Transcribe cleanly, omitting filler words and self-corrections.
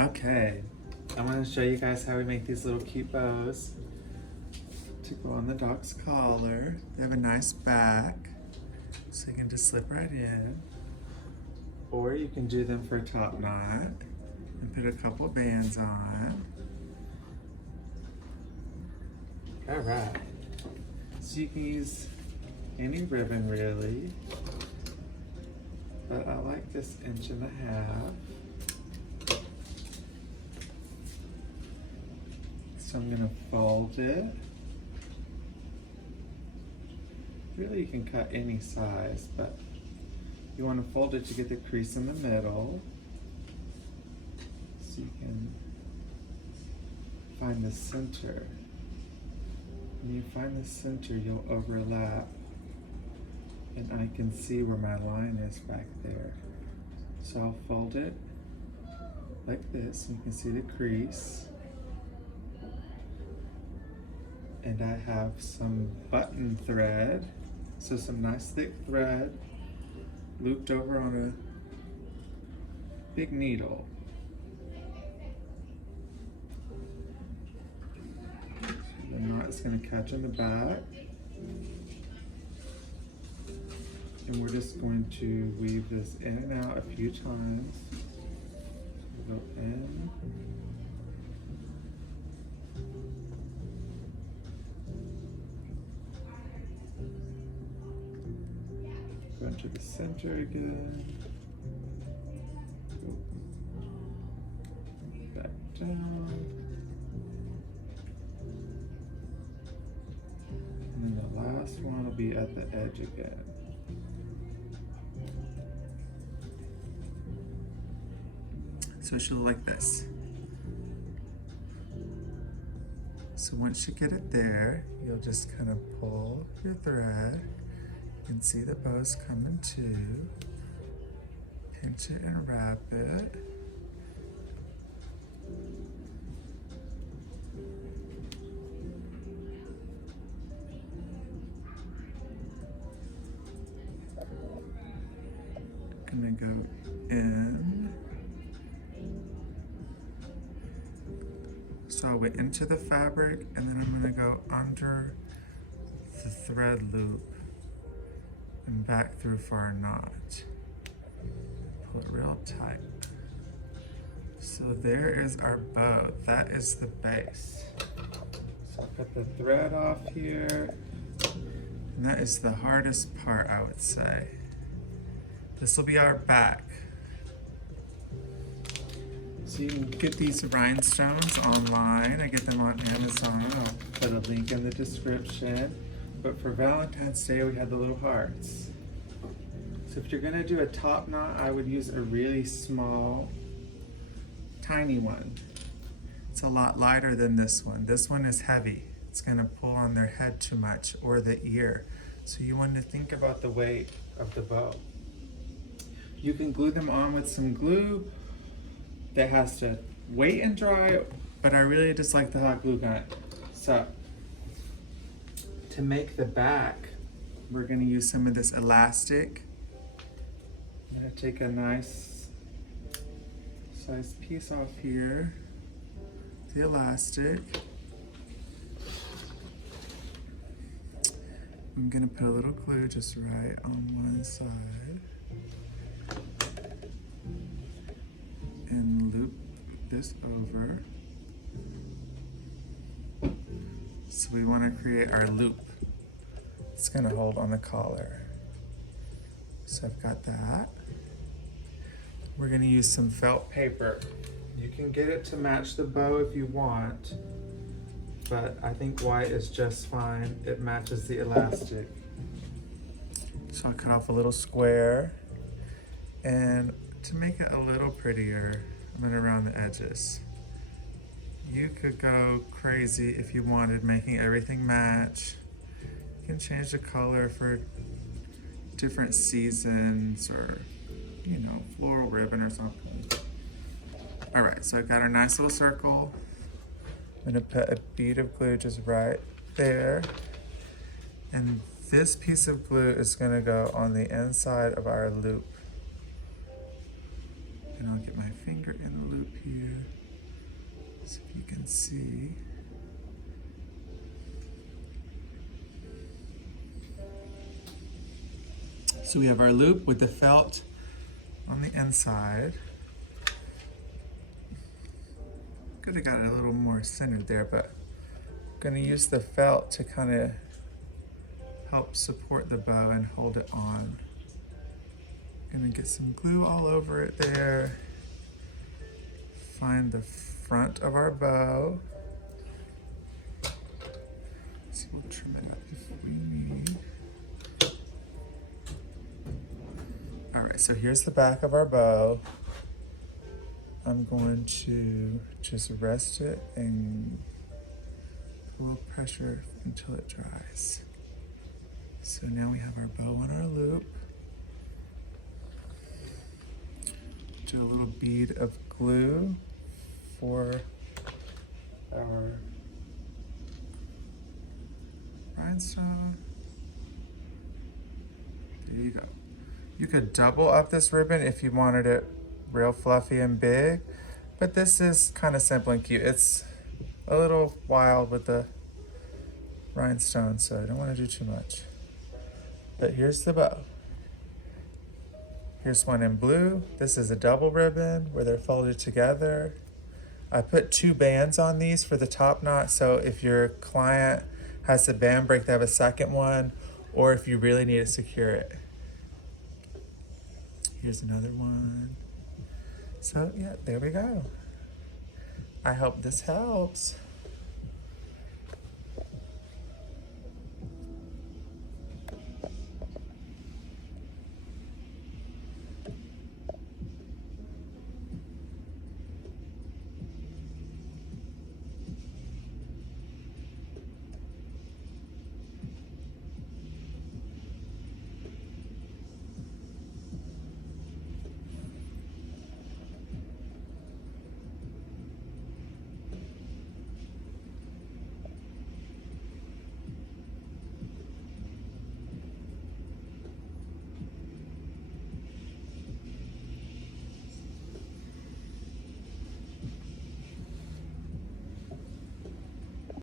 Okay, I'm going to show you guys how we make these little cute bows to go on the dog's collar. They have a nice back, so you can just slip right in. Or you can do them for a top knot and put a couple bands on. Alright, so you can use any ribbon really, but I like this 1.5 inches. So I'm going to fold it. Really you can cut any size, but you want to fold it to get the crease in the middle. So you can find the center. When you find the center, you'll overlap. And I can see where my line is back there. So I'll fold it like this, and you can see the crease. And I have some button thread, so some nice thick thread looped over on a big needle. So the knot is going to catch in the back. And we're just going to weave this in and out a few times. So go in. Go into the center again. Back down. And then the last one will be at the edge again. So it should look like this. So once you get it there, you'll just kind of pull your thread. You can see the bow's coming to. Pinch it and wrap it. Gonna go in. So I went into the fabric, and then I'm gonna go under the thread loop and back through for our knot. Pull it real tight. So there is our bow. That is the base. So I'll cut the thread off here. And that is the hardest part, I would say. This will be our back. So you can get these rhinestones online. I get them on Amazon. I'll put a link in the description. But for Valentine's Day, we had the little hearts. So if you're gonna do a top knot, I would use a really small, tiny one. It's a lot lighter than this one. This one is heavy. It's gonna pull on their head too much, or the ear. So you want to think about the weight of the bow. You can glue them on with some glue that has to wait and dry, but I really just like the hot glue gun. So to make the back, we're gonna use some of this elastic. I'm gonna take a nice size piece off here, the elastic. I'm gonna put a little glue just right on one side. And loop this over. So we want to create our loop. It's going to hold on the collar. So I've got that. We're going to use some felt paper. You can get it to match the bow if you want, but I think white is just fine. It matches the elastic. So I'll cut off a little square, and to make it a little prettier, I'm gonna round the edges. You could go crazy if you wanted, making everything match. You can change the color for different seasons, or, you know, floral ribbon or something. All right, so I got our nice little circle. I'm gonna put a bead of glue just right there. And this piece of glue is gonna go on the inside of our loop. And I'll get my finger in the loop here. So if you can see. So we have our loop with the felt on the inside. Could have got it a little more centered there, but I'm gonna use the felt to kind of help support the bow and hold it on. Gonna get some glue all over it there. Find the front of our bow. So we'll trim it up if we need. All right, so here's the back of our bow. I'm going to just rest it and put a little pressure until it dries. So now we have our bow on our loop. Do a little bead of glue for our rhinestone. There you go. You could double up this ribbon if you wanted it real fluffy and big, but this is kind of simple and cute. It's a little wild with the rhinestone, so I don't want to do too much. But here's the bow. Here's one in blue. This is a double ribbon where they're folded together. I put 2 bands on these for the top knot, so if your client has a band break, they have a second one, or if you really need to secure it. Here's another one. So yeah, there we go. I hope this helps.